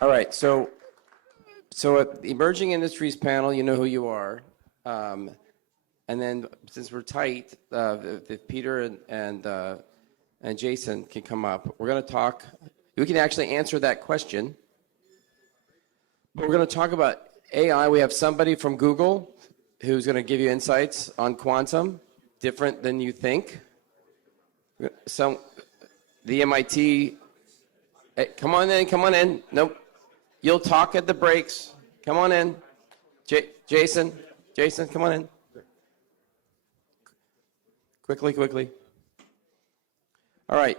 All right, so at the Emerging Industries panel, you know who you are. And then since we're tight, if Peter and Jason can come up, we're going to talk. We can actually answer that question. But we're going to talk about AI. We have somebody from Google who's going to give you insights on quantum, different than you think. The MIT. Hey, come on in. Nope. You'll talk at the breaks. Come on in. Jason, come on in. Quickly. All right.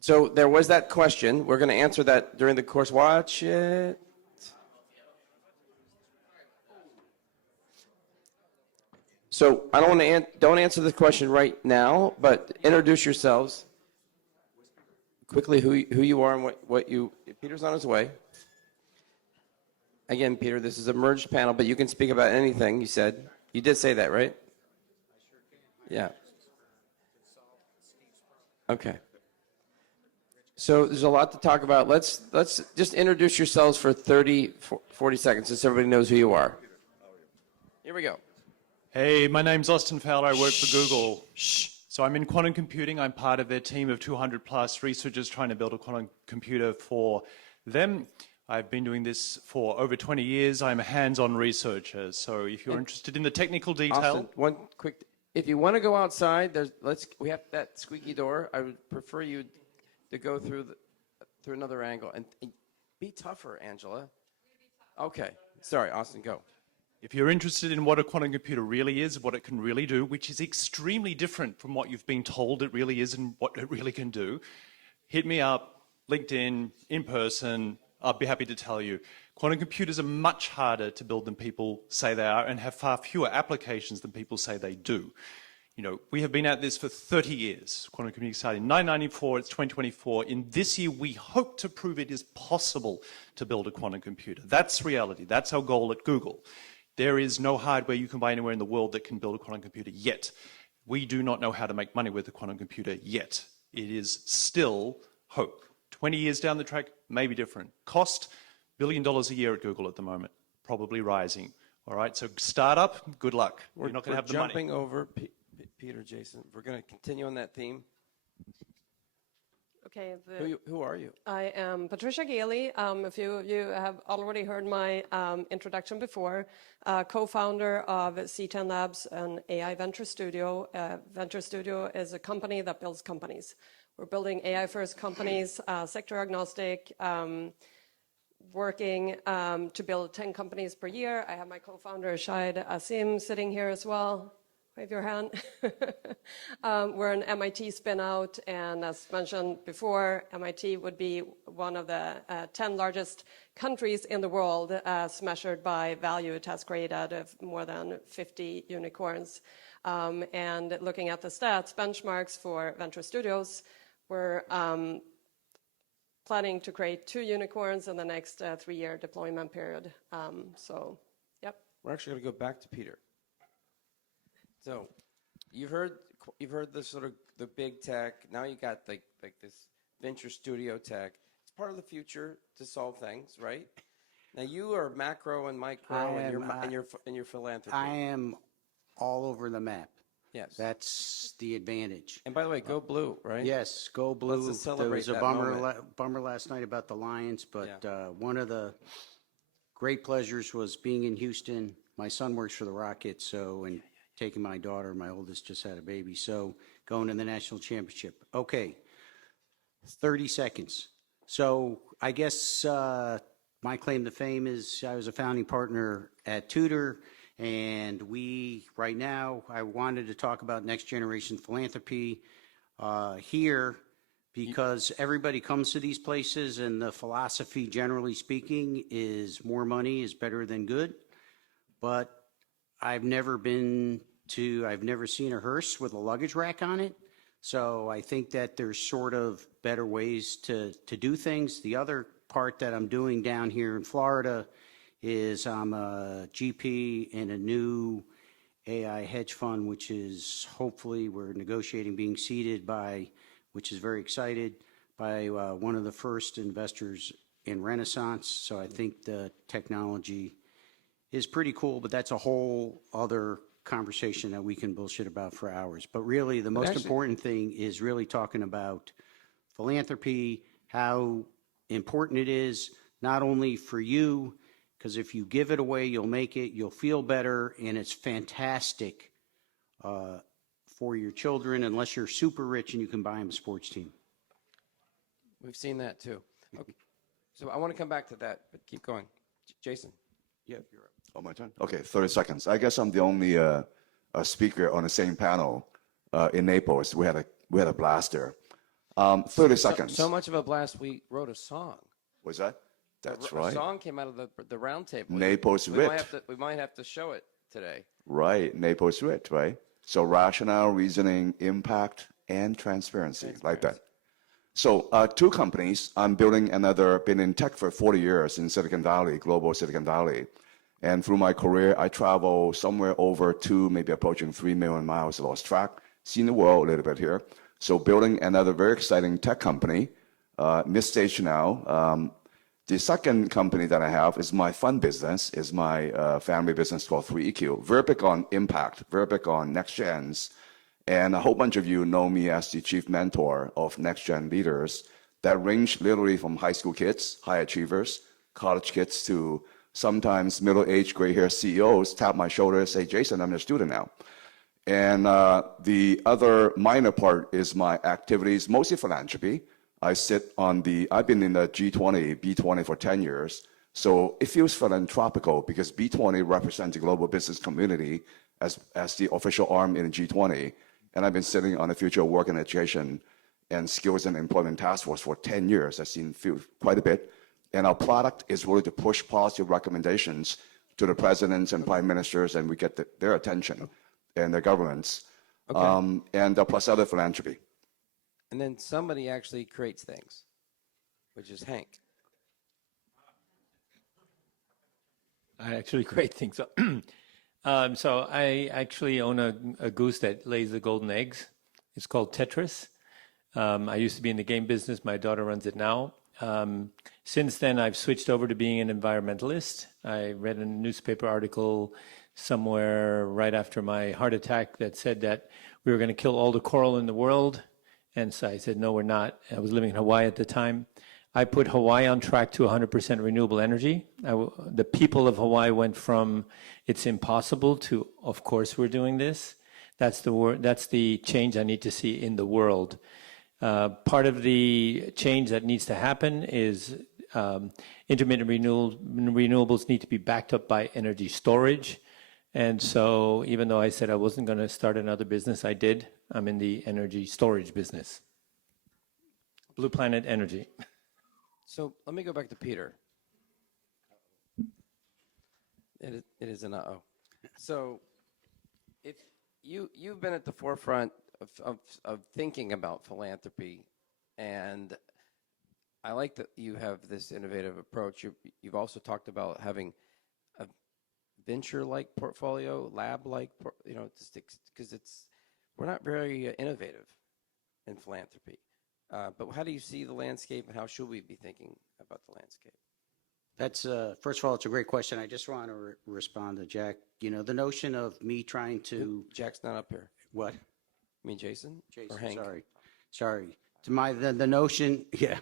So there was that question. We're going to answer that during the course. Watch it. So I don't want to don't answer the question right now, but introduce yourselves quickly. Who you are and what you. Peter's on his way. Again, Peter, this is a merged panel, but you can speak about anything. You said you did say that, right? Yeah. Okay. So there's a lot to talk about. Let's just introduce yourselves for 30, 40 seconds, so everybody knows who you are. Here we go. Hey, my name's Austin Fowler. I work for Google. So I'm in quantum computing. I'm part of their team of 200 plus researchers trying to build a quantum computer for them. I've been doing this for over 20 years. I'm a hands-on researcher. So if you're interested in the technical detail. Austin, one quick, if you want to go outside, we have that squeaky door. I would prefer you to go through another angle and be tougher, Angela. Okay. Sorry, Austin, go. If you're interested in what a quantum computer really is, what it can really do, which is extremely different from what you've been told it really is and what it really can do, hit me up, LinkedIn, in person. I'll be happy to tell you. Quantum computers are much harder to build than people say they are and have far fewer applications than people say they do. You know, we have been at this for 30 years. Quantum computing started in 1994, it's 2024. In this year, we hope to prove it is possible to build a quantum computer. That's reality. That's our goal at Google. There is no hardware you can buy anywhere in the world that can build a quantum computer yet. We do not know how to make money with a quantum computer yet. It is still hope. 20 years down the track, maybe different. Cost, $1 billion a year at Google at the moment, probably rising. All right, so startup, good luck. You're not going to have the money. Jumping over Peter, Jason. We're going to continue on that theme. Okay. Who are you? I am Patricia Gailey. A few of you have already heard my introduction before. Co-founder of C10 Labs, an AI venture studio. Venture studio is a company that builds companies. We're building AI-first companies, sector agnostic, working to build 10 companies per year. I have my co-founder, Shahid Asim, sitting here as well. Wave your hand. We're an MIT spin-out, and as mentioned before, MIT would be one of the 10 largest countries in the world as measured by value. It has created more than 50 unicorns. And looking at the stats, benchmarks for venture studios, we're planning to create 2 unicorns in the next 3-year deployment period. So, yep. We're actually going to go back to Peter. So, you've heard the sort of the big tech. Now you got like this venture studio tech. It's part of the future to solve things, right? Now you are macro and micro, and your philanthropy. I am all over the map. Yes, that's the advantage. And by the way, go blue, right? Yes, go blue. Let's celebrate there was a that bummer last night about the Lions, but one of the great pleasures was being in Houston. My son works for the Rockets, and taking my daughter, my oldest just had a baby, so going to the national championship. Okay, 30 seconds. So I guess my claim to fame is I was a founding partner at Tutor. And right now, I wanted to talk about next generation philanthropy here because everybody comes to these places and the philosophy, generally speaking, is more money is better than good. But I've never seen a hearse with a luggage rack on it. So I think that there's sort of better ways to do things. The other part that I'm doing down here in Florida is I'm a GP in a new AI hedge fund, which is hopefully we're negotiating being seeded by, which is very excited, by one of the first investors in renaissance. So I think the technology is pretty cool, but that's a whole other conversation that we can bullshit about for hours. But really, the most important thing is really talking about philanthropy, how important it is, not only for you, because if you give it away, you'll make it, you'll feel better, and it's fantastic for your children, unless you're super rich and you can buy them a sports team. We've seen that too. Okay. So I want to come back to that, but keep going. Jason. Yeah, you're right. Oh, my turn? Okay, 30 seconds. I guess I'm the only speaker on the same panel in Naples. We had a blast there. 30 seconds. So much of a blast, we wrote a song. Was that? That's A right. song came out of the round table. Naples we Writ. We might have to show it today. Right, Naples Writ, right? So rationale, reasoning, impact, and transparency, like that. So 2 companies. I'm been in tech for 40 years in Silicon Valley, global Silicon Valley. And through my career, I travel somewhere over 2, maybe approaching 3 million miles, lost track, seen the world a little bit here. So building another very exciting tech company, mid-stage now. The second company that I have is my fund business, is my family business called 3EQ. Very big on impact, very big on next gens. And a whole bunch of you know me as the chief mentor of next gen leaders that range literally from high school kids, high achievers, college kids, to sometimes middle-aged, gray-haired CEOs tap my shoulder and say, Jason, I'm your student now. And the other minor part is my activities, mostly philanthropy. I've been in the G20, B20 for 10 years. So it feels philanthropical because B20 represents the global business community as the official arm in the G20. And I've been sitting on the future of work and education and skills and employment task force for 10 years. I've seen quite a bit. And our product is really to push policy recommendations to the presidents and prime ministers, and we get their attention and their governments, and plus other philanthropy. And then somebody actually creates things, which is Hank. I actually create things. So I actually own a goose that lays the golden eggs. It's called Tetris. I used to be in the game business. My daughter runs it now. Since then, I've switched over to being an environmentalist. I read a newspaper article somewhere right after my heart attack that said that we were going to kill all the coral in the world. And so I said, no, we're not. I was living in Hawaii at the time. I put Hawaii on track to 100% renewable energy. The people of Hawaii went from it's impossible to, of course, we're doing this. That's the change I need to see in the world. Part of the change that needs to happen is intermittent renewables need to be backed up by energy storage. And so even though I said I wasn't going to start another business, I did. I'm in the energy storage business. Blue Planet Energy. So let me go back to Peter. It is an uh-oh. So if you've been at the forefront of thinking about philanthropy, and I like that you have this innovative approach. You've also talked about having a venture-like portfolio, lab-like, because we're not very innovative in philanthropy. But how do you see the landscape, and how should we be thinking about the landscape? That's first of all, it's a great question. I just want to respond to Jack. You know, the notion of me trying to Jack's not up here. what? You mean Jason? Jason, Or Hank? sorry. To the notion, yeah,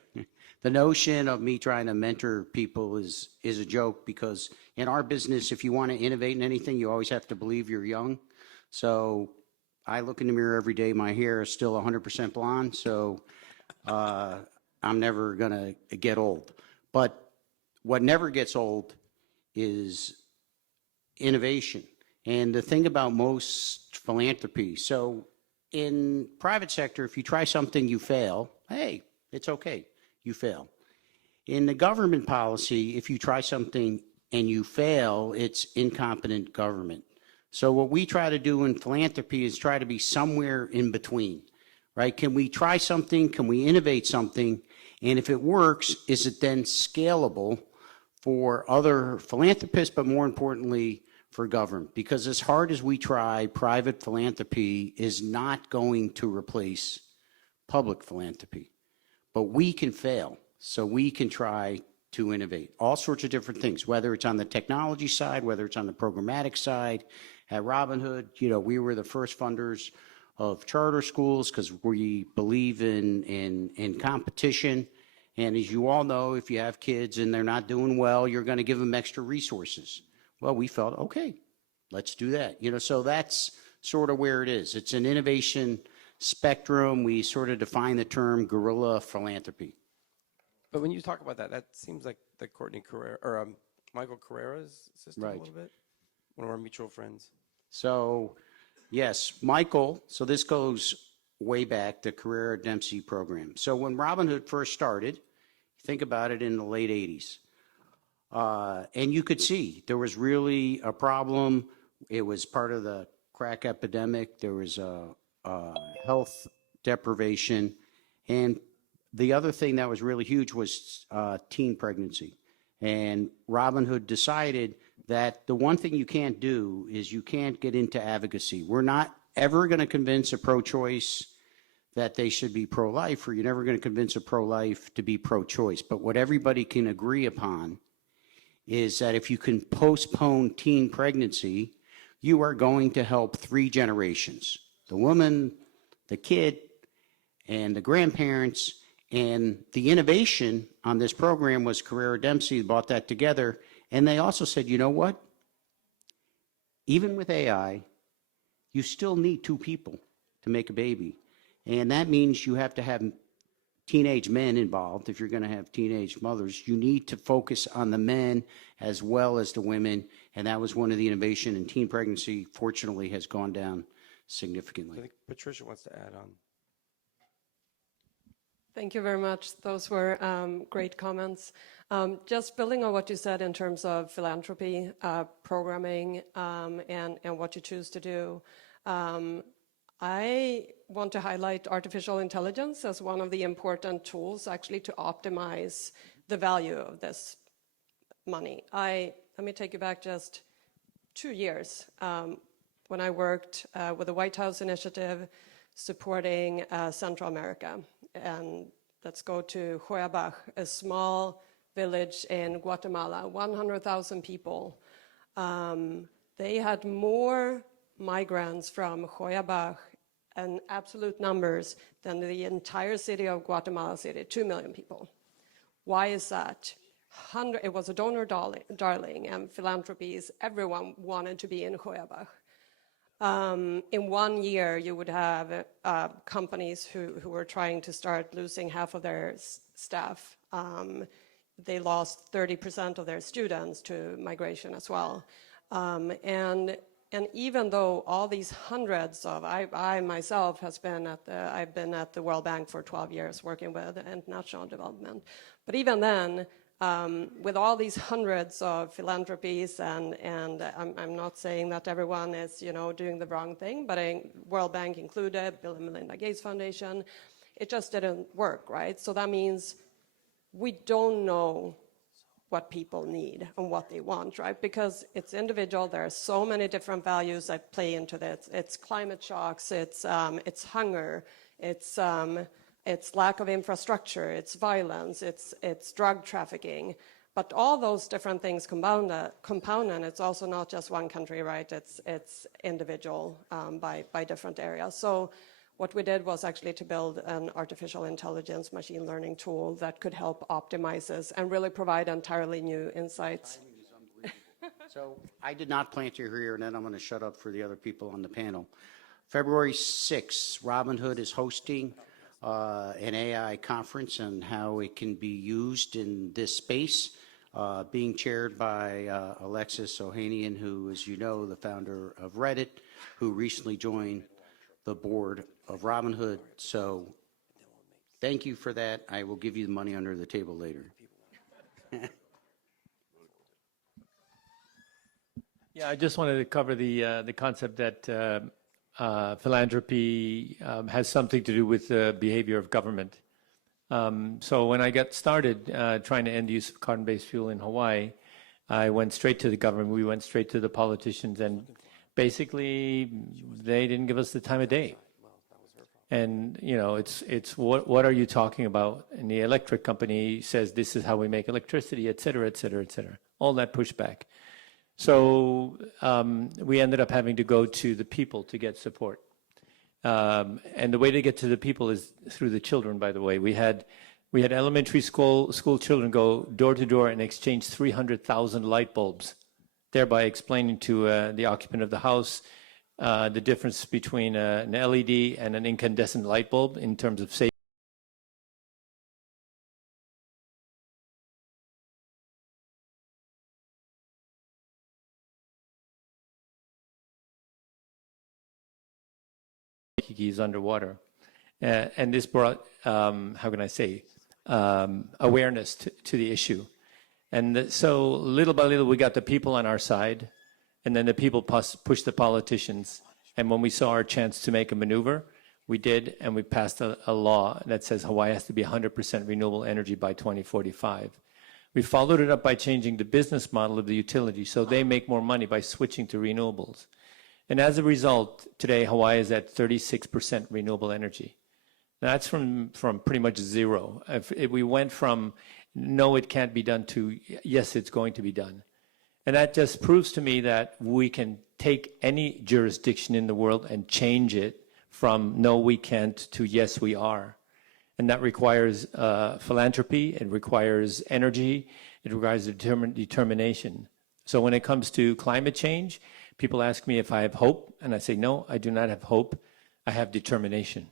the notion of me trying to mentor people is a joke, because in our business, if you want to innovate in anything, you always have to believe you're young. So I look in the mirror every day. My hair is still 100% blonde, so I'm never gonna get old. But what never gets old is innovation. And the thing about most philanthropy, so in private sector, if you try something, you fail, hey, it's okay, you fail. In the government policy, if you try something and you fail, it's incompetent government. So what we try to do in philanthropy is try to be somewhere in between, right? Can we try something? Can we innovate something? And if it works, is it then scalable for other philanthropists, but more importantly, for government? Because as hard as we try, private philanthropy is not going to replace public philanthropy. But we can fail. So we can try to innovate. All sorts of different things, whether it's on the technology side, whether it's on the programmatic side. At Robinhood, we were the first funders of charter schools because we believe in competition. And as you all know, if you have kids and they're not doing well, you're going to give them extra resources. Well, we felt, okay, let's do that. So that's sort of where it is. It's an innovation spectrum. We sort of define the term guerrilla philanthropy. But when you talk about that, that seems like the Courtney Carrera or Michael Carrera's system Right. a little bit. One of our mutual friends. So, yes, Michael, so this goes way back, the Carrera Dempsey program. So when Robinhood first started, think about it in the late 80s, and you could see there was really a problem. It was part of the crack epidemic. There was a health deprivation. And the other thing that was really huge was teen pregnancy. And Robinhood decided that the one thing you can't do is you can't get into advocacy. We're not ever going to convince a pro-choice that they should be pro-life, or you're never going to convince a pro-life to be pro-choice. But what everybody can agree upon is that if you can postpone teen pregnancy, you are going to help 3 generations: the woman, the kid, and the grandparents. And the innovation on this program was Carrera Dempsey brought that together. And they also said, you know what? Even with AI, you still need 2 people to make a baby. And that means you have to have teenage men involved. If you're going to have teenage mothers, you need to focus on the men as well as the women. And that was one of the innovation. And teen pregnancy, fortunately, has gone down significantly. I think Patricia wants to add on. Thank you very much. Those were great comments. Just building on what you said in terms of philanthropy, programming, and what you choose to do, I want to highlight artificial intelligence as one of the important tools actually to optimize the value of this money. Let me take you back just 2 years when I worked with the White House Initiative supporting Central America. And let's go to Huayabaj, a small village in Guatemala, 100,000 people. They had more migrants from Huayabaj in absolute numbers than the entire city of Guatemala City, 2 million people. Why is that? It was a donor darling, and philanthropies, everyone wanted to be in Huayabaj. In 1 year, you would have companies who were trying to start losing half of their staff. They lost 30% of their students to migration as well. And even though all these hundreds of, I myself I've been at the World Bank for 12 years working with international development. But even then, with all these hundreds of philanthropies, and I'm not saying that everyone is, doing the wrong thing, but World Bank included, Bill and Melinda Gates Foundation, it just didn't work, right? So that means we don't know what people need and what they want, right? Because it's individual. There are so many different values that play into this. It's climate shocks, it's hunger, it's lack of infrastructure, it's violence, it's drug trafficking. But all those different things compound, and it's also not just one country, right? It's individual by different areas. So what we did was actually to build an artificial intelligence machine learning tool that could help optimize this and really provide entirely new insights. So I did not plant your ear, and then I'm going to shut up for the other people on the panel. February 6th, Robinhood is hosting an AI conference on how it can be used in this space, being chaired by Alexis Ohanian, who, as you know, the founder of Reddit, who recently joined the board of Robinhood. So thank you for that. I will give you the money under the table later. Yeah, I just wanted to cover the concept that philanthropy has something to do with the behavior of government. So when I got started trying to end the use of carbon-based fuel in Hawaii, I went straight to the government. We went straight to the politicians, and basically they didn't give us the time of day. And, you know, it's what are you talking about? And the electric company says this is how we make electricity, et cetera, et cetera, et cetera. All that pushback. So we ended up having to go to the people to get support. And the way to get to the people is through the children, by the way. We had elementary school children go door to door and exchange 300,000 light bulbs, thereby explaining to the occupant of the house the difference between an LED and an incandescent light bulb in terms of safety. Keys underwater. And this brought, how can I say, awareness to the issue. And so little by little, we got the people on our side, and then the people pushed the politicians. And when we saw our chance to make a maneuver, we did, and we passed a law that says Hawaii has to be 100% renewable energy by 2045. We followed it up by changing the business model of the utility so they make more money by switching to renewables. And as a result, today Hawaii is at 36% renewable energy. That's from pretty much zero. If we went from no, it can't be done to yes, it's going to be done. And that just proves to me that we can take any jurisdiction in the world and change it from no, we can't to yes, we are. And that requires philanthropy, it requires energy, it requires determination. So when it comes to climate change, people ask me if I have hope, and I say, no, I do not have hope, I have determination.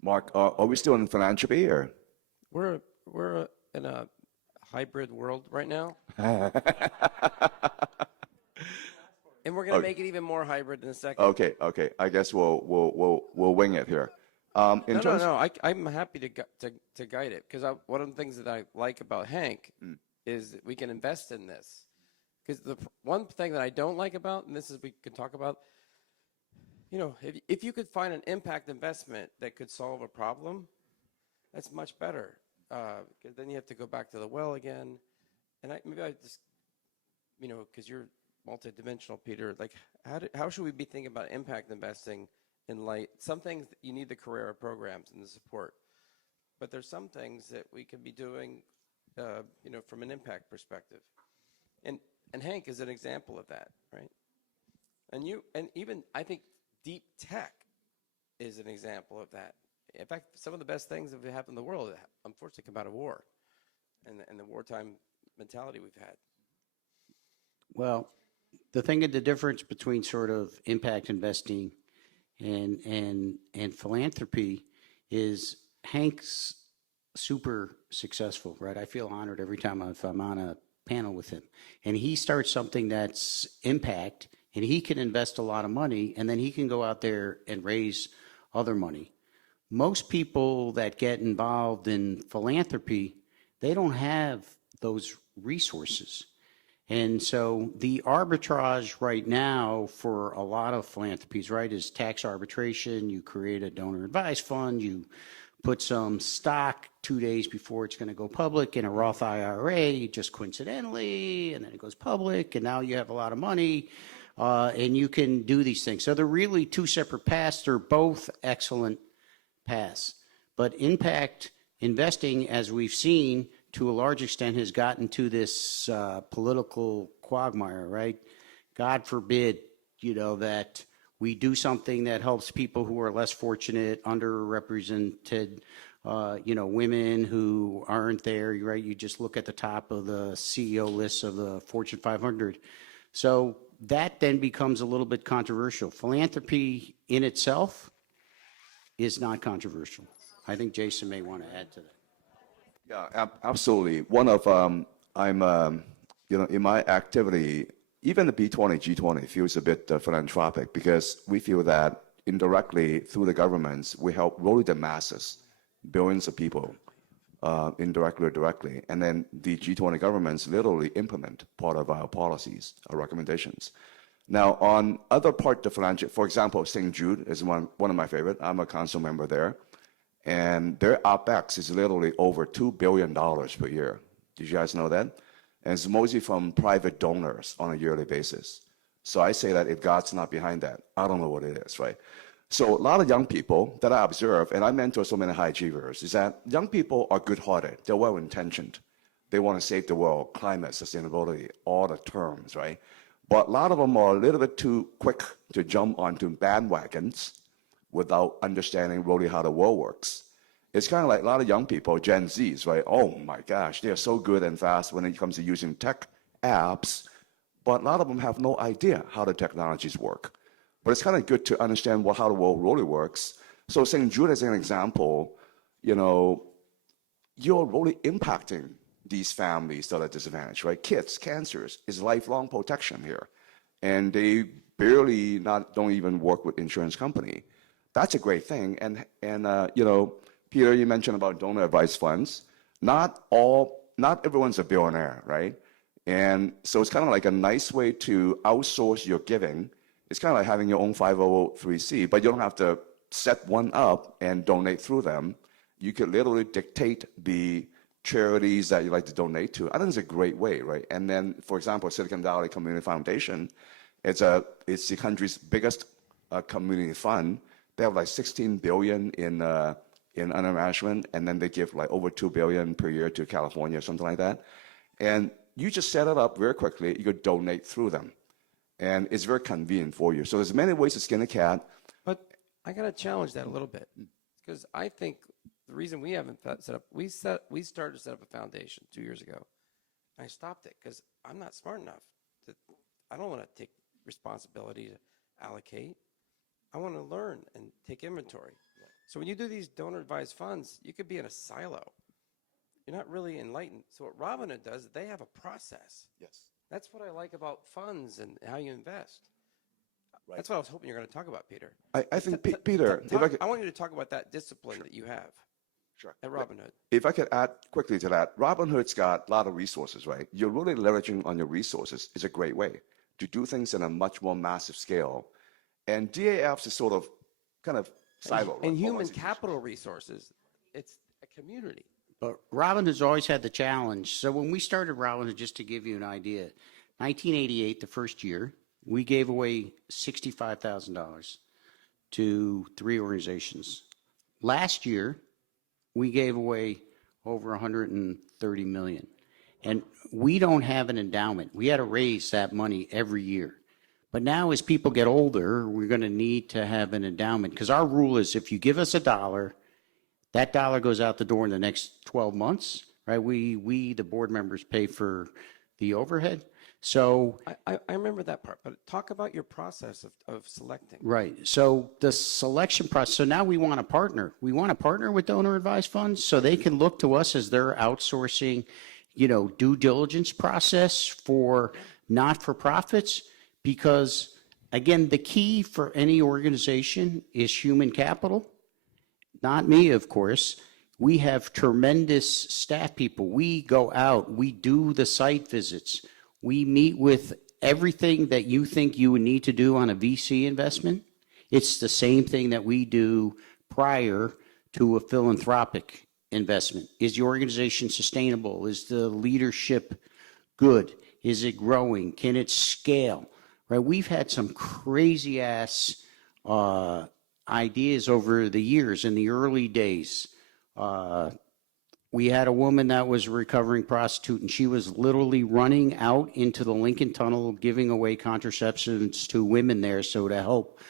Mark, are we still in philanthropy or? We're in a hybrid world right now. And we're going to make it even more hybrid in a second. Okay. I guess we'll wing it here. No. I'm happy to guide it because one of the things that I like about Hank is that we can invest in this. Because the one thing that I don't like about, and this is we can talk about, you know, if you could find an impact investment that could solve a problem, that's much better. Because then you have to go back to the well again, and maybe I just, you know, because you're multidimensional, Peter. Like, how should we be thinking about impact investing in light? Some things you need the Carrera programs and the support, but there's some things that we can be doing, you know, from an impact perspective. And Hank is an example of that, right? And even I think deep tech is an example of that. In fact, some of the best things that have happened in the world, unfortunately, come out of war and the wartime mentality we've had. Well, the difference between sort of impact investing and philanthropy is Hank's super successful, right? I feel honored every time if I'm on a panel with him. And he starts something that's impact, and he can invest a lot of money, and then he can go out there and raise other money. Most people that get involved in philanthropy, they don't have those resources. And so the arbitrage right now for a lot of philanthropies, right, is tax arbitration. You create a donor advised fund, you put some stock 2 days before it's going to go public in a Roth IRA, just coincidentally, and then it goes public, and now you have a lot of money, and you can do these things. So they're really two separate paths. They're both excellent paths. But impact investing, as we've seen, to a large extent has gotten to this political quagmire, right? God forbid, you know, that we do something that helps people who are less fortunate, underrepresented, you know, women who aren't there, right? You just look at the top of the CEO lists of the Fortune 500. So that then becomes a little bit controversial. Philanthropy in itself is not controversial. I think Jason may want to add to that. Yeah, absolutely. One of, you know, in my activity, even the B20, G20 feels a bit philanthropic because we feel that indirectly through the governments, we help really the masses, billions of people, indirectly or directly. And then the G20 governments literally implement part of our policies, our recommendations. Now, on other part of philanthropy, for example, St. Jude is one of my favorite. I'm a council member there. And their OpEx is literally over $2 billion per year. Did you guys know that? and it's mostly from private donors on a yearly basis. So I say that if God's not behind that, I don't know what it is, right? So a lot of young people that I observe, and I mentor so many high achievers, is that young people are good-hearted. They're well-intentioned. They want to save the world, climate, sustainability, all the terms, right? But a lot of them are a little bit too quick to jump onto bandwagons without understanding really how the world works. It's kind of like a lot of young people, Gen Zs, right? Oh my gosh, they're so good and fast when it comes to using tech apps, but a lot of them have no idea how the technologies work. But it's kind of good to understand how the world really works. So St. Jude as an example, you know, you're really impacting these families that are disadvantaged, right? Kids, cancers is lifelong protection here. And they barely don't even work with insurance company. That's a great thing. And you know, Peter, you mentioned about donor advice funds. Not everyone's a billionaire, right? And so it's kind of like a nice way to outsource your giving. It's kind of like having your own 501c, but you don't have to set one up and donate through them. You could literally dictate the charities that you like to donate to. I think it's a great way, right? And then, for example, Silicon Valley Community Foundation, it's the country's biggest community fund. They have like 16 billion in under management, and then they give like over 2 billion per year to California or something like that. And you just set it up very quickly. You could donate through them, and it's very convenient for you. So there's many ways to skin a cat. But I got to challenge that a little bit, because I think the reason we haven't set up, we started to set up a foundation 2 years ago. I stopped it because I'm not smart enough. I don't want to take responsibility to allocate. I want to learn and take inventory. So when you do these donor advised funds, you could be in a silo. You're not really enlightened. So what Robinhood does, they have a process. Yes. That's what I like about funds and how you invest. Right. That's what I was hoping you were going to talk about, Peter. I think, Peter, if I could, I want you to talk about that discipline that you have sure. at Robinhood. If I could add quickly to that, Robinhood's got a lot of resources, right? You're really leveraging on your resources. It's a great way to do things in a much more massive scale. And DAFs is sort of kind of siloed. And human capital resources, it's a community. But Robinhood's always had the challenge. So when we started Robinhood, just to give you an idea, 1988, the first year, we gave away $65,000 to 3 organizations. Last year, we gave away over $130 million. And we don't have an endowment. We had to raise that money every year. But now as people get older, we're going to need to have an endowment, because our rule is if you give us $1, that dollar goes out the door in the next 12 months, right? We the board members, pay for the overhead. So I remember that part, but talk about your process of selecting. right. So the selection process. So now we want to partner. We want to partner with donor advised funds so they can look to us as they're outsourcing, due diligence process for not-for-profits. Because again, the key for any organization is human capital. Not me, of course. We have tremendous staff people. We go out, we do the site visits. We meet with everything that you think you would need to do on a VC investment. It's the same thing that we do prior to a philanthropic investment. Is the organization sustainable? Is the leadership good? Is it growing? Can it scale? Right? We've had some crazy ass ideas over the years. In the early days, we had a woman that was a recovering prostitute, and she was literally running out into the Lincoln Tunnel, giving away contraceptives to women there, so to help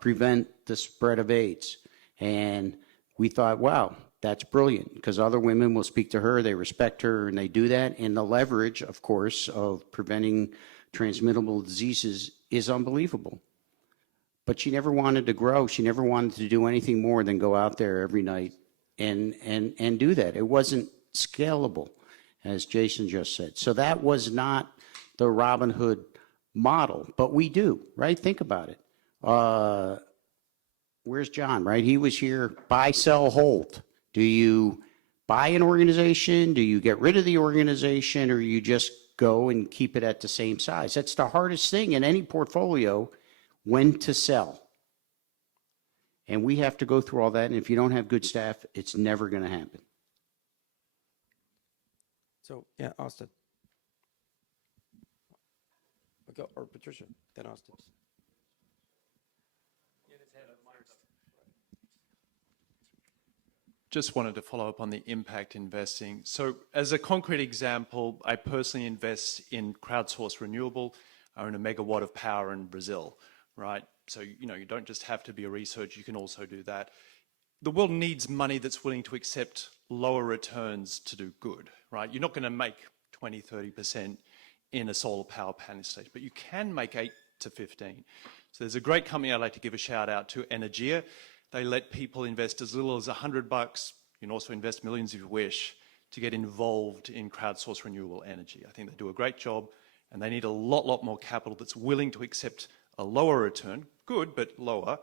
prevent the spread of AIDS. And we thought, wow, that's brilliant, because other women will speak to her, they respect her, and they do that. And the leverage, of course, of preventing transmittable diseases is unbelievable. But she never wanted to grow. She never wanted to do anything more than go out there every night and do that. It wasn't scalable, as Jason just said. So that was not the Robinhood model, but we do, right? Think about it. Where's John, right? He was here, buy, sell, hold. Do you buy an organization? Do you get rid of the organization, or you just go and keep it at the same size? That's the hardest thing in any portfolio, when to sell. And we have to go through all that, and if you don't have good staff, it's never going to happen. So, yeah, Austin. or Patricia, then Austin. Just wanted to follow up on the impact investing. So as a concrete example, I personally invest in crowdsourced renewable. I own a megawatt of power in Brazil, right? So, you know, you don't just have to be a researcher, you can also do that. The world needs money that's willing to accept lower returns to do good, right? You're not going to make 20, 30% in a solar power panel stage, but you can make 8 to 15. So there's a great company I'd like to give a shout out to, Energia. They let people invest as little as $100. You can also invest millions if you wish to get involved in crowdsourced renewable energy. I think they do a great job, and they need a lot more capital that's willing to accept a lower return, good, but lower,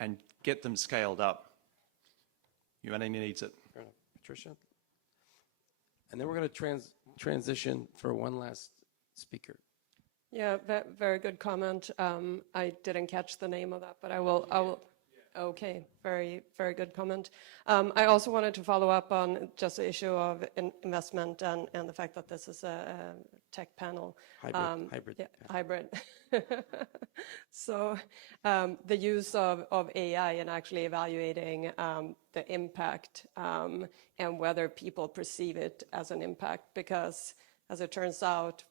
and get them scaled up. Humanity needs it. Fair enough. Patricia? And then we're going to transition for one last speaker. Yeah, very good comment. I didn't catch the name of that, but I will. Okay, very good comment. I also wanted to follow up on just the issue of investment and the fact that this is a tech panel. Hybrid. Yeah, hybrid. So the use of AI and actually evaluating the impact and whether people perceive it as an impact, because as it turns out,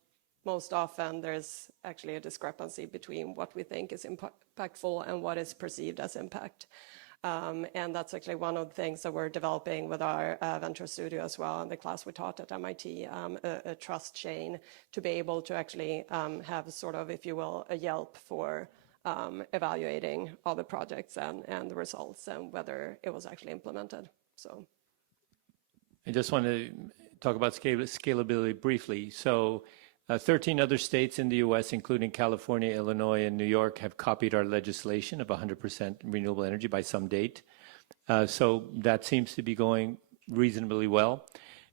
most often there's actually a discrepancy between what we think is impactful and what is perceived as impact. And that's actually one of the things that we're developing with our venture studio as well, in the class we taught at MIT, a trust chain to be able to actually have sort of, if you will, a Yelp for evaluating all the projects and the results and whether it was actually implemented. So I just want to talk about scalability briefly. So 13 other states in the U.S., including California, Illinois, and New York, have copied our legislation of 100% renewable energy by some date. So that seems to be going reasonably well.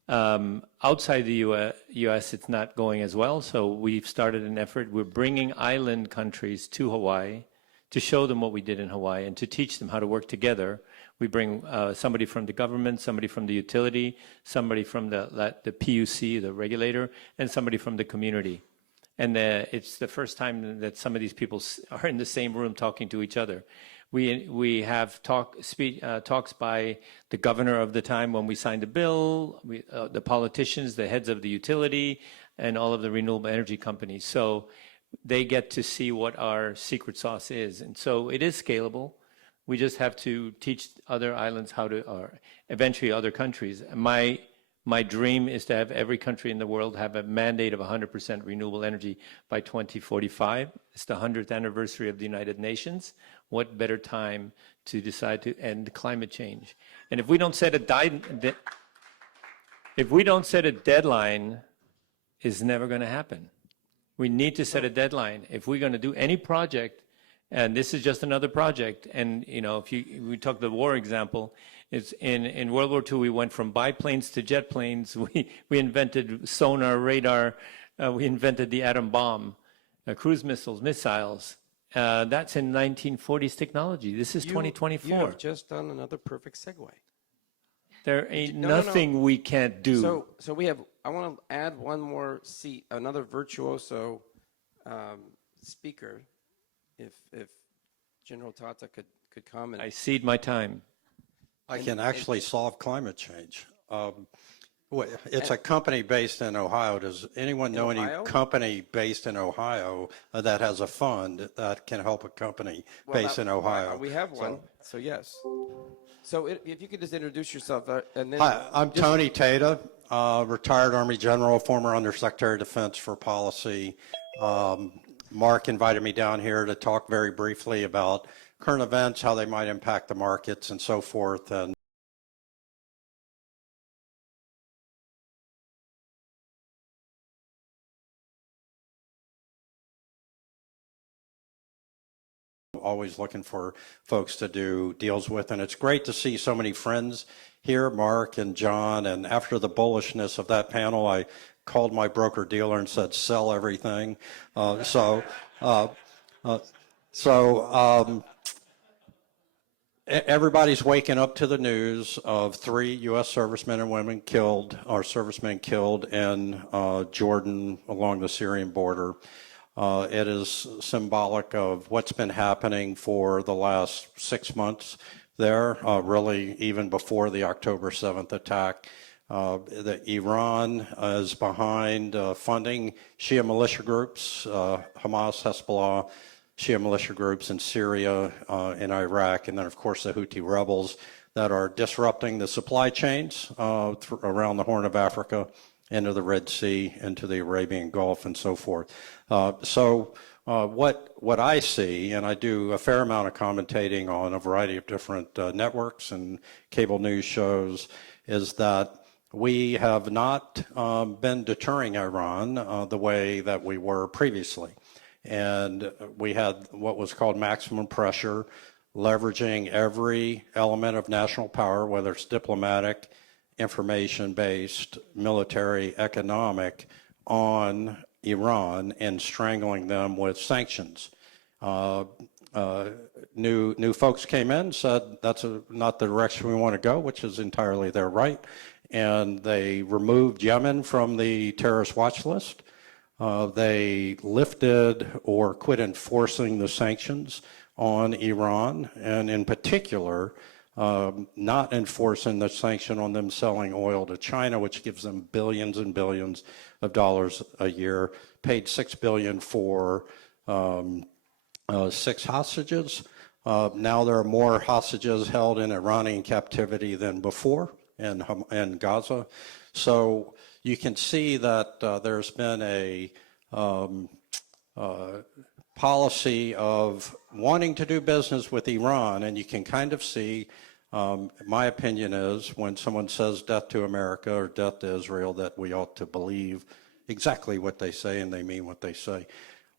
Outside the U.S., it's not going as well. So we've started an effort. We're bringing island countries to Hawaii to show them what we did in Hawaii and to teach them how to work together. We bring somebody from the government, somebody from the utility, somebody from the PUC, the regulator, and somebody from the community. And it's the first time that some of these people are in the same room talking to each other. We have talks by the governor of the time when we signed the bill, the politicians, the heads of the utility, and all of the renewable energy companies. So they get to see what our secret sauce is. And so it is scalable. We just have to teach other islands how to, or eventually other countries. My dream is to have every country in the world have a mandate of 100% renewable energy by 2045. It's the 100th anniversary of the United Nations. What better time to decide to end climate change? And if we don't set a deadline, it's never going to happen. We need to set a deadline. If we're going to do any project, and this is just another project. And, you know, we talk the war example, it's in World War II, we went from biplanes to jet planes. We invented sonar, radar. We invented the atom bomb, cruise missiles. That's in 1940s technology. This is 2024. You have just done another perfect segue. There ain't nothing we can't do. So we have, I want to add one more seat, another virtuoso speaker. If General Tata could comment. I cede my time. I can actually solve climate change. It's a company based in Ohio. Does anyone know any company based in Ohio that has a fund that can help a company based in Ohio? We have one, so yes. So if you could just introduce yourself, and then. Hi, I'm Tony Tata, retired Army General, former Undersecretary of Defense for Policy. Mark invited me down here to talk very briefly about current events, how they might impact the markets and so forth. And always looking for folks to do deals with. And it's great to see so many friends here, Mark and John. And after the bullishness of that panel, I called my broker dealer and said, sell everything. Everybody's waking up to the news of 3 U.S. servicemen and women killed, or servicemen killed in Jordan along the Syrian border. It is symbolic of what's been happening for the last 6 months there, really even before the October 7th attack. Iran is behind funding Shia militia groups, Hamas, Hezbollah, Shia militia groups in Syria, in Iraq, and then, of course, the Houthi rebels that are disrupting the supply chains around the Horn of Africa, into the Red Sea, into the Arabian Gulf, and so forth. What I see, and I do a fair amount of commentating on a variety of different networks and cable news shows, is that we have not been deterring Iran the way that we were previously. And we had what was called maximum pressure, leveraging every element of national power, whether it's diplomatic, information-based, military, economic, on Iran and strangling them with sanctions. New folks came in, said that's not the direction we want to go, which is entirely their right, and they removed Yemen from the terrorist watch list. They lifted or quit enforcing the sanctions on Iran, and in particular, not enforcing the sanction on them selling oil to China, which gives them billions and billions of dollars a year, paid $6 billion for 6 hostages. Now there are more hostages held in Iranian captivity than before in Gaza. So you can see that there's been a policy of wanting to do business with Iran, and you can kind of see, my opinion is, when someone says death to America or death to Israel, that we ought to believe exactly what they say and they mean what they say.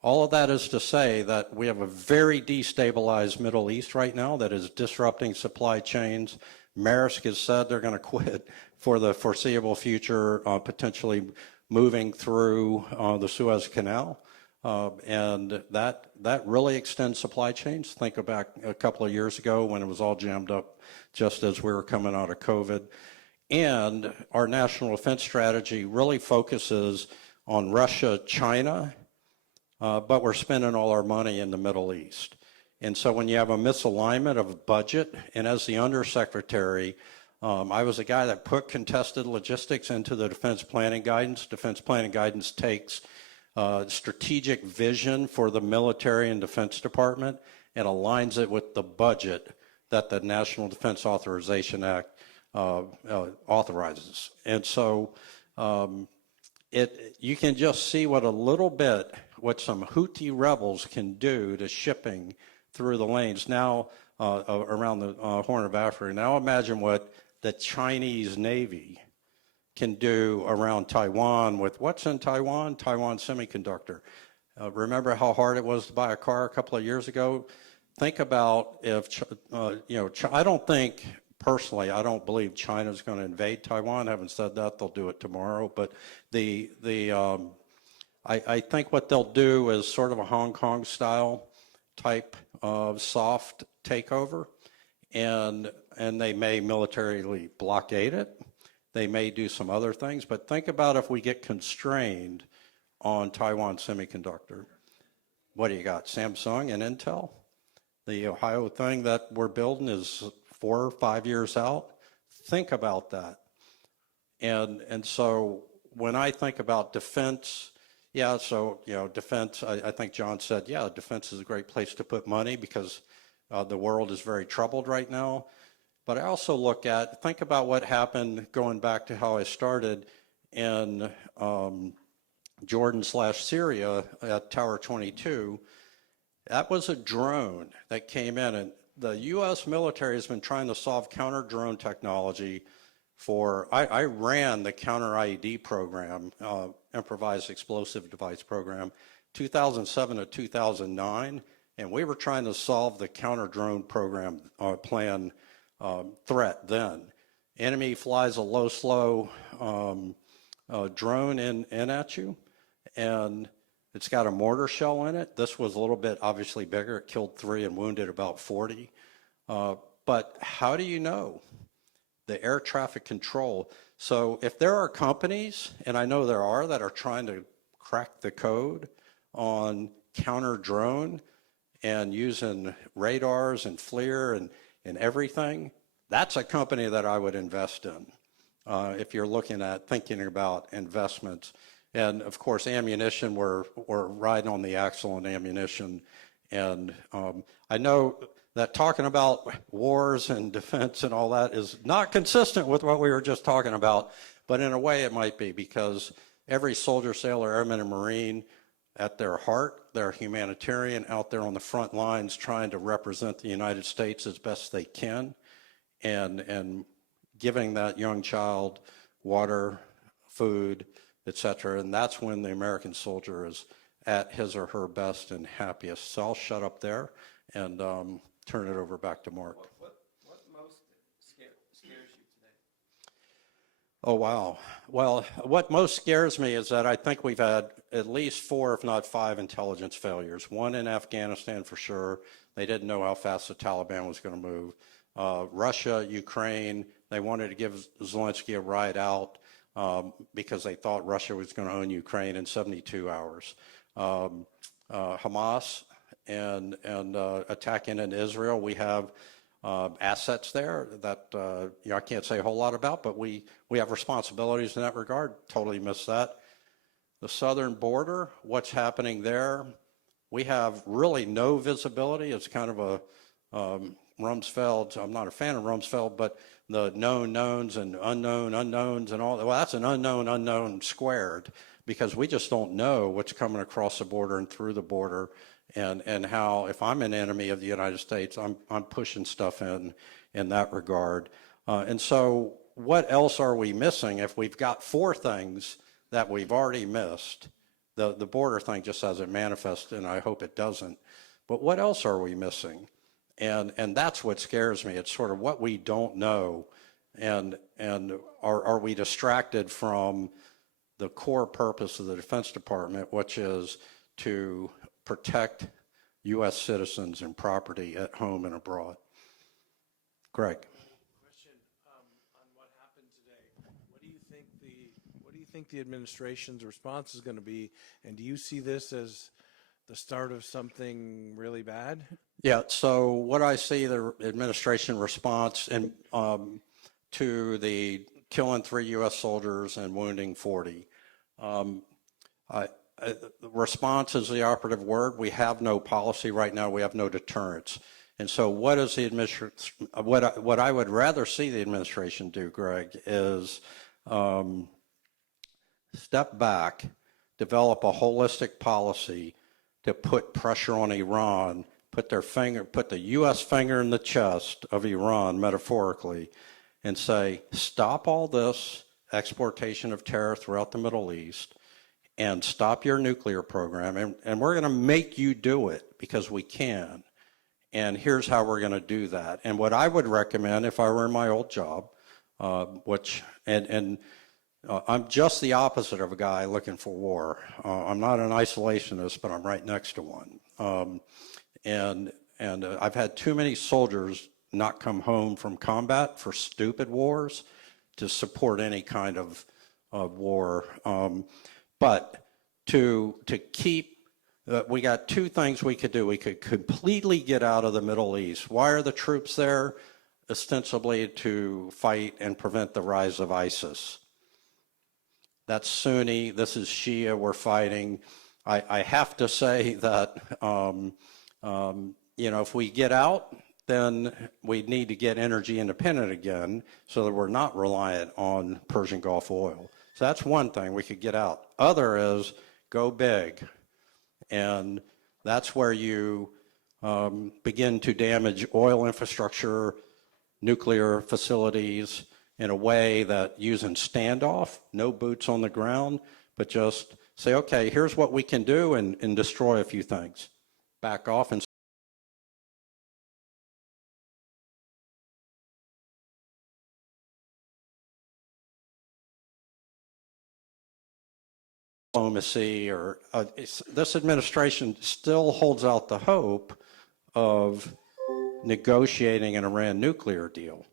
All of that is to say that we have a very destabilized Middle East right now that is disrupting supply chains. Maersk has said they're going to quit for the foreseeable future, potentially moving through the Suez Canal. And that really extends supply chains. Think back a couple of years ago when it was all jammed up just as we were coming out of COVID. And our national defense strategy really focuses on Russia, China, but we're spending all our money in the Middle East. And so when you have a misalignment of budget, and as the undersecretary, I was a guy that put contested logistics into the defense planning guidance. Defense planning guidance takes strategic vision for the military and defense department and aligns it with the budget that the National Defense Authorization Act authorizes. And so you can just see what some Houthi rebels can do to shipping through the lanes now around the Horn of Africa. Now imagine what the Chinese Navy can do around Taiwan with what's in Taiwan? Taiwan Semiconductor. Remember how hard it was to buy a car a couple of years ago? Think about if, I don't think, personally, I don't believe China's going to invade Taiwan. Having said that, they'll do it tomorrow. But I think what they'll do is sort of a Hong Kong style type of soft takeover, and they may militarily blockade it. They may do some other things, but think about if we get constrained on Taiwan Semiconductor. What do you got, Samsung and Intel? The Ohio thing that we're building is 4 or 5 years out. Think about that. And so when I think about defense, defense, I think John said, defense is a great place to put money because the world is very troubled right now. But I also think about what happened going back to how I started in Jordan/Syria at Tower 22. That was a drone that came in, and the U.S. military has been trying to solve counter-drone technology I ran the counter-IED program, improvised explosive device program, 2007 to 2009, and we were trying to solve the counter-drone program plan threat then. Enemy flies a low, slow drone in at you, and it's got a mortar shell in it. This was a little bit obviously bigger. It killed 3 and wounded about 40. But how do you know? The air traffic control. So if there are companies, and I know there are, that are trying to crack the code on counter drone and using radars and FLIR and everything, that's a company that I would invest in if you're looking at thinking about investments. And of course, ammunition, we're riding on the axle on ammunition. And I know that talking about wars and defense and all that is not consistent with what we were just talking about, but in a way it might be, because every soldier, sailor, airman, and Marine, at their heart, they're humanitarian out there on the front lines trying to represent the United States as best they can, and giving that young child water, food, etc. And that's when the American soldier is at his or her best and happiest. So I'll shut up there and turn it over back to Mark. What most scares you today? Oh, wow. Well, what most scares me is that I think we've had at least 4, if not 5, intelligence failures. One in Afghanistan for sure. They didn't know how fast the Taliban was going to move. Russia, Ukraine, they wanted to give Zelensky a ride out because they thought Russia was going to own Ukraine in 72 hours. Hamas and attacking in Israel, we have assets there that I can't say a whole lot about, but we have responsibilities in that regard. Totally missed that. The southern border, what's happening there, we have really no visibility. It's kind of a Rumsfeld. I'm not a fan of Rumsfeld, but the known knowns and unknown unknowns and all that. Well, that's an unknown unknown squared, because we just don't know what's coming across the border and through the border, and how, if I'm an enemy of the United States, I'm pushing stuff in that regard. And so what else are we missing if we've got 4 things that we've already missed? The border thing just hasn't manifested, and I hope it doesn't. But what else are we missing? And that's what scares me. It's sort of what we don't know, and are we distracted from the core purpose of the Defense Department, which is to protect U.S. citizens and property at home and abroad. Greg. Question on what happened today. What do you think the administration's response is going to be, and do you see this as the start of something really bad? Yeah. So what I see the administration response and to the killing 3 U.S. soldiers and wounding 40. Response is the operative word. We have no policy right now. We have no deterrence. And so what is the administration, what I would rather see the administration do, Greg, is step back, develop a holistic policy to put pressure on Iran, put the U.S. finger in the chest of Iran, metaphorically, and say, stop all this exportation of terror throughout the Middle East, and stop your nuclear program, and we're going to make you do it because we can, and here's how we're going to do that. And what I would recommend, if I were in my old job, I'm just the opposite of a guy looking for war. I'm not an isolationist, but I'm right next to one. And I've had too many soldiers not come home from combat for stupid wars to support any kind of war. But to keep, we got 2 things we could do. We could completely get out of the Middle East. Why are the troops there? Ostensibly to fight and prevent the rise of ISIS. That's Sunni, this is Shia, we're fighting. I have to say that, if we get out, then we need to get energy independent again so that we're not reliant on Persian Gulf oil. So that's one thing, we could get out. Other is go big. And that's where you begin to damage oil infrastructure, nuclear facilities in a way that using standoff, no boots on the ground, but just say, okay, here's what we can do and destroy a few things. Back off and diplomacy, or this administration still holds out the hope of negotiating an Iran nuclear deal.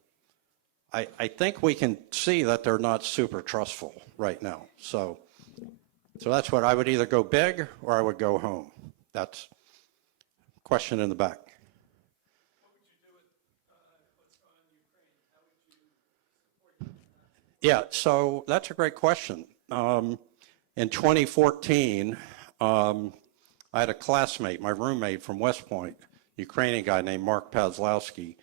I think we can see that they're not super trustful right now. So So that's what I would either go big or I would go home. That's question in the back. Yeah, so that's a great question. In 2014, I had a classmate, my roommate from West Point, Ukrainian guy named Mark Pazlowski.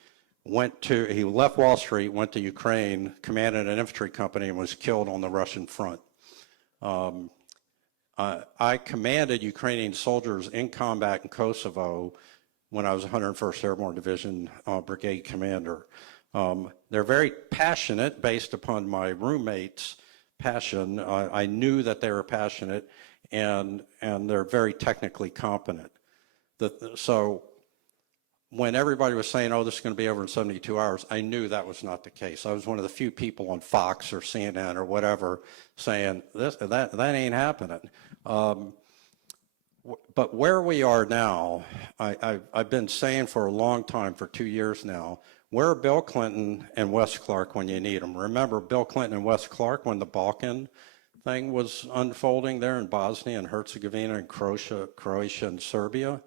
He left Wall Street, went to Ukraine, commanded an infantry company, and was killed on the Russian front. I commanded Ukrainian soldiers in combat in Kosovo when I was 101st Airborne Division Brigade Commander. They're very passionate based upon my roommate's passion. I knew that they were passionate, and they're very technically competent. So when everybody was saying, oh, this is going to be over in 72 hours, I knew that was not the case. I was one of the few people on Fox or CNN or whatever saying, that ain't happening. But where we are now, I've been saying for a long time, for 2 years now, where are Bill Clinton and Wes Clark when you need them? Remember Bill Clinton and Wes Clark when the Balkan thing was unfolding there in Bosnia and Herzegovina and Croatia and Serbia?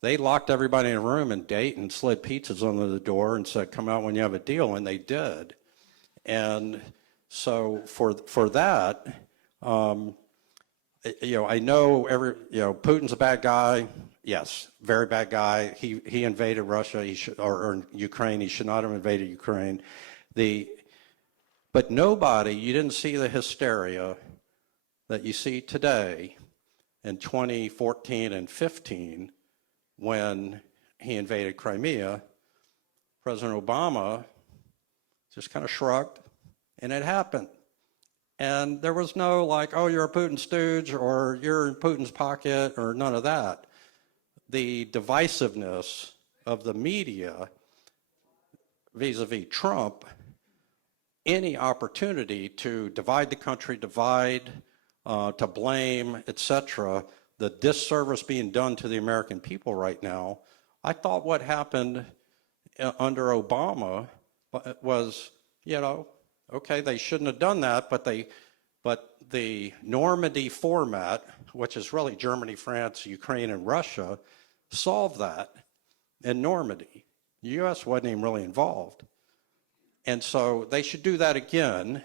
They locked everybody in a room in Dayton, slid pizzas under the door and said, come out when you have a deal, and they did. And so for that, I know Putin's a bad guy. Yes, very bad guy. He invaded Russia. Or Ukraine. He should not have invaded Ukraine. But you didn't see the hysteria that you see today in 2014 and 15 when he invaded Crimea. President Obama just kind of shrugged, and it happened. And there was no oh, you're a Putin stooge, or you're in Putin's pocket, or none of that. The divisiveness of the media vis-a-vis Trump, any opportunity to divide the country, to blame, etc., the disservice being done to the American people right now, I thought what happened under Obama was, okay, they shouldn't have done that, but the Normandy format, which is really Germany, France, Ukraine, and Russia, solved that in Normandy. The U.S. wasn't even really involved. And so they should do that again,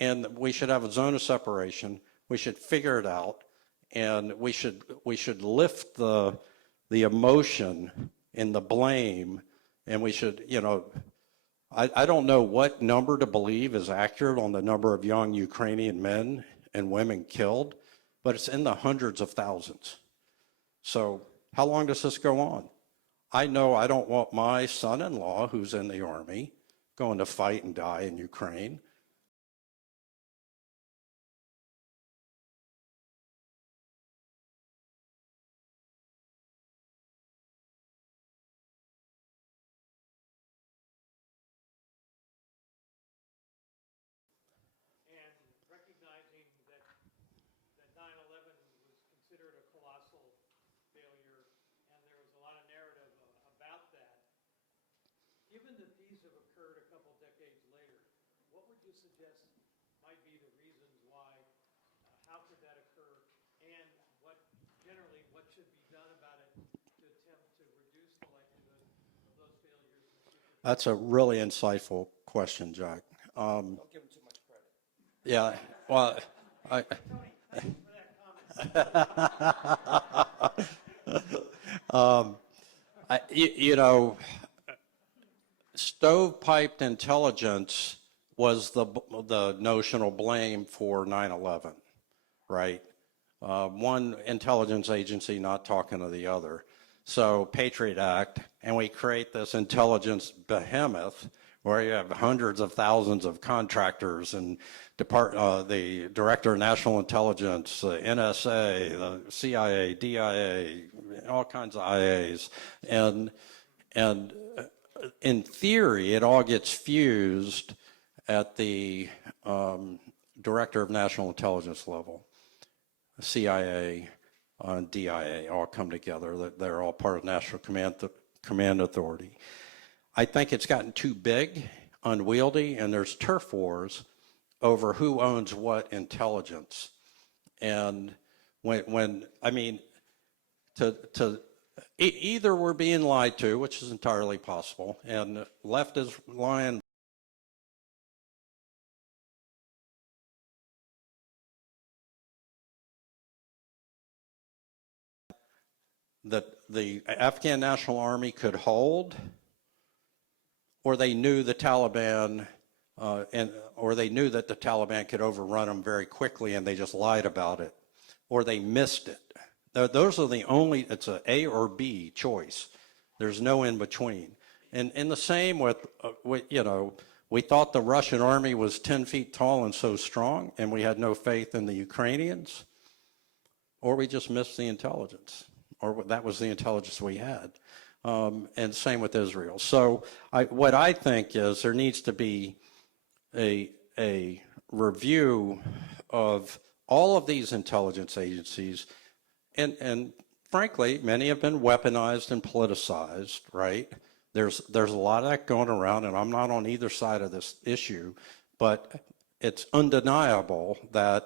and we should have a zone of separation. We should figure it out, and we should lift the emotion and the blame, and we should, I don't know what number to believe is accurate on the number of young Ukrainian men and women killed, but it's in the hundreds of thousands. So how long does this go on? I know I don't want my son-in-law, who's in the army, going to fight and die in Ukraine. Given that these have occurred a couple decades later, what would you suggest might be the reasons why? How could that occur? And what should be done about it to attempt to reduce the likelihood of those failures in the future? That's a really insightful question, Jack. Don't give him too much credit. Yeah, well, Tony, thank you for that comment. Stovepiped intelligence was the notional blame for 9/11, right? One intelligence agency not talking to the other. So Patriot Act, and we create this intelligence behemoth where you have hundreds of thousands of contractors and the Director of National Intelligence, the NSA, the CIA, DIA, all kinds of IAs, and in theory, it all gets fused at the Director of National Intelligence level. CIA and DIA all come together. They're all part of National Command Authority. I think it's gotten too big, unwieldy, and there's turf wars over who owns what intelligence. And I mean, either we're being lied to, which is entirely possible, and left is lying. That the Afghan National Army could hold, or they knew the Taliban, or they knew that the Taliban could overrun them very quickly, and they just lied about it, or they missed it. Those are the only. It's a A or B choice. There's no in between. And the same with, we thought the Russian army was 10 feet tall and so strong, and we had no faith in the Ukrainians, or we just missed the intelligence, or that was the intelligence we had. And same with Israel. So what I think is there needs to be a review of all of these intelligence agencies, and frankly, many have been weaponized and politicized, right? There's a lot of that going around, and I'm not on either side of this issue, but it's undeniable that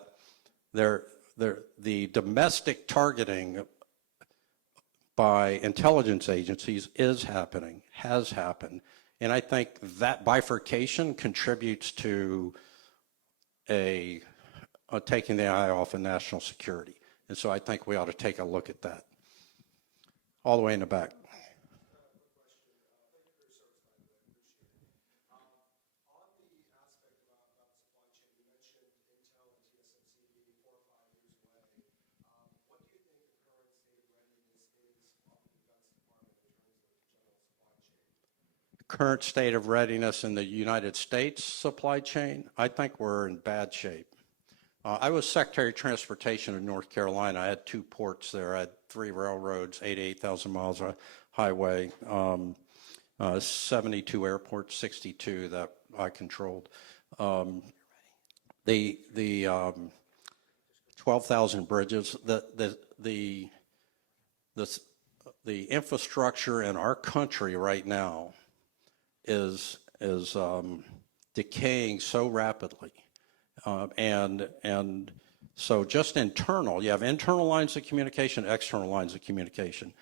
the domestic targeting by intelligence agencies is happening, has happened. And I think that bifurcation contributes to taking the eye off of national security. And so I think we ought to take a look at that. All the way in the back. Current state of readiness in the United States supply chain, I think we're in bad shape. I was Secretary of Transportation in North Carolina. I had 2 ports there. I had 3 railroads, 88,000 miles of highway, 72 airports, 62 that I controlled. The 12,000 bridges. The infrastructure in our country right now is decaying so rapidly, and so just internal. You have internal lines of communication, external lines of communication.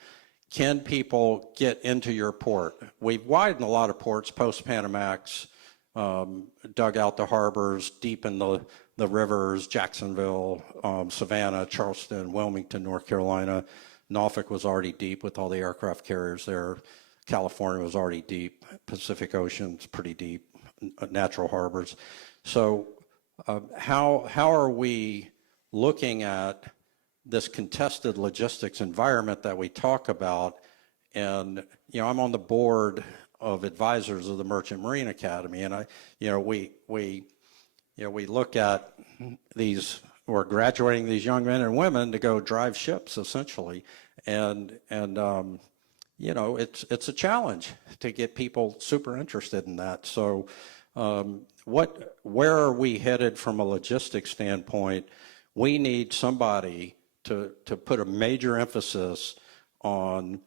Can people get into your port? We've widened a lot of ports post-Panamax, dug out the harbors, deepened the rivers, Jacksonville, Savannah, Charleston, Wilmington, North Carolina. Norfolk was already deep with all the aircraft carriers there. California was already deep. Pacific Ocean's pretty deep. Natural harbors. So how are we looking at this contested logistics environment that we talk about? And I'm on the board of advisors of the Merchant Marine Academy, and we look at these. We're graduating these young men and women to go drive ships, essentially, and it's a challenge to get people super interested in that. So where are we headed from a logistics standpoint? We need somebody to put a major emphasis on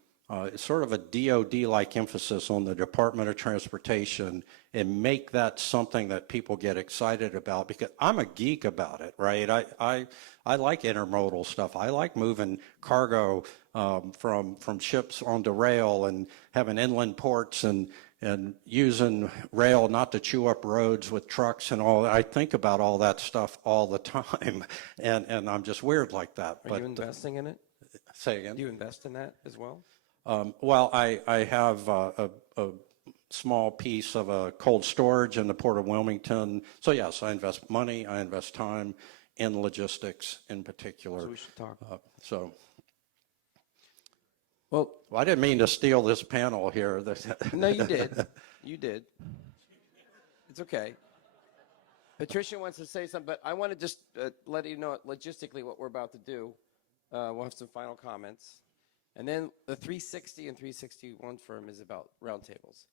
sort of a DOD-like emphasis on the Department of Transportation and make that something that people get excited about, because I'm a geek about it, right? I like intermodal stuff. I like moving cargo from ships onto rail and having inland ports and using rail not to chew up roads with trucks and all. I think about all that stuff all the time, and I'm just weird like that. Are you investing in it? Say again? Do you invest in that as well? Well, I have a small piece of a cold storage in the Port of Wilmington. So yes, I invest money, I invest time in logistics in particular. So we should talk. Well, I didn't mean to steal this panel here. No, you did. You did. It's okay. Patricia wants to say something, but I want to just let you know logistically what we're about to do. We'll have some final comments. And then the 360 and 361 firm is about roundtables.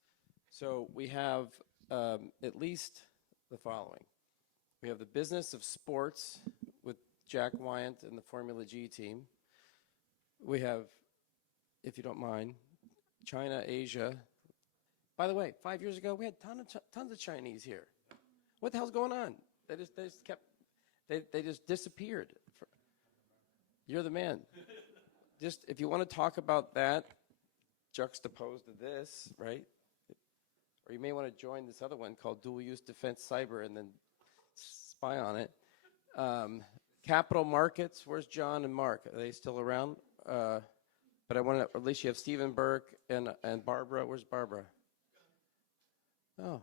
So we have at least the following. We have the business of sports with Jack Wyant and the Formula G team. We have, if you don't mind, China, Asia. By the way, 5 years ago, we had tons of Chinese here. What the hell's going on? They just disappeared. You're the man. Just if you want to talk about that juxtaposed to this, right? Or you may want to join this other one called Dual Use Defense Cyber and then spy on it. Capital markets, where's John and Mark? Are they still around? But I want to, at least you have Stephen Burke and Barbara. Where's Barbara? Oh.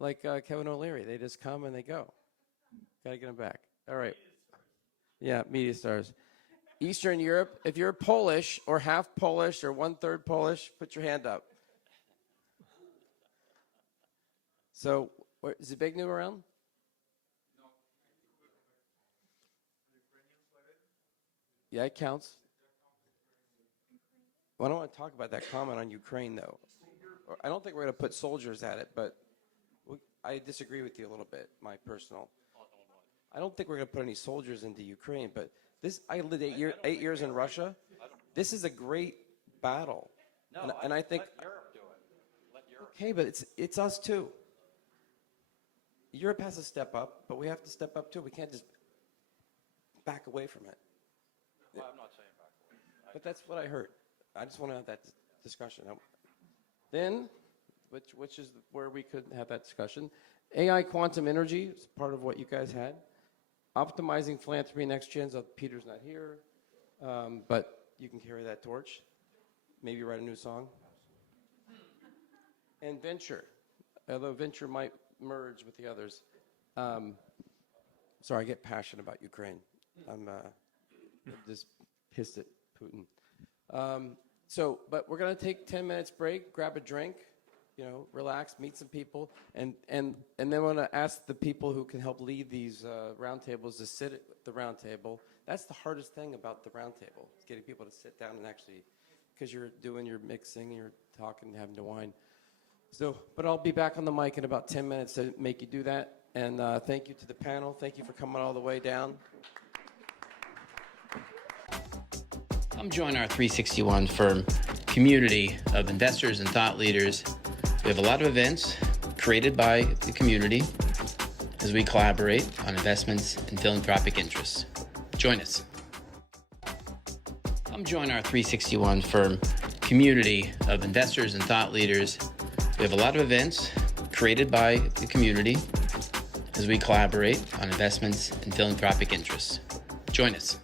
Like Kevin O'Leary. They just come and they go. Got to get them back. All right. Yeah, media stars. Eastern Europe, if you're Polish or half Polish or 1/3 Polish, put your hand up. So, is Zbigniew around? No. Yeah, it counts. Well, I don't want to talk about that comment on Ukraine, though. I don't think we're going to put soldiers at it, but I disagree with you a little bit, my personal. I don't think we're going to put any soldiers into Ukraine, but this, I lived 8 years in Russia. This is a great battle. No, and I think, let Europe do it. Let Europe. Okay, but it's us too. Europe has to step up, but we have to step up too. We can't just back away from it. Well, I'm not saying back away. But that's what I heard. I just want to have that discussion. Then, which is where we could have that discussion. AI quantum energy is part of what you guys had. Optimizing philanthropy next gen. So Peter's not here, but you can carry that torch. Maybe write a new song. And venture, although venture might merge with the others. Sorry, I get passionate about Ukraine. I'm just pissed at Putin. But we're going to take 10 minutes break, grab a drink, relax, meet some people, and then I want to ask the people who can help lead these roundtables to sit at the round table. That's the hardest thing about the round table, is getting people to sit down and actually, because you're doing your mixing and you're talking and having to wine. But I'll be back on the mic in about 10 minutes to make you do that. And thank you to the panel. Thank you for coming all the way down. Come join our 361 firm community of investors and thought leaders. We have a lot of events created by the community as we collaborate on investments and philanthropic interests. Join us. Come join our 361 firm community of investors and thought leaders. We have a lot of events created by the community as we collaborate on investments and philanthropic interests. Join us.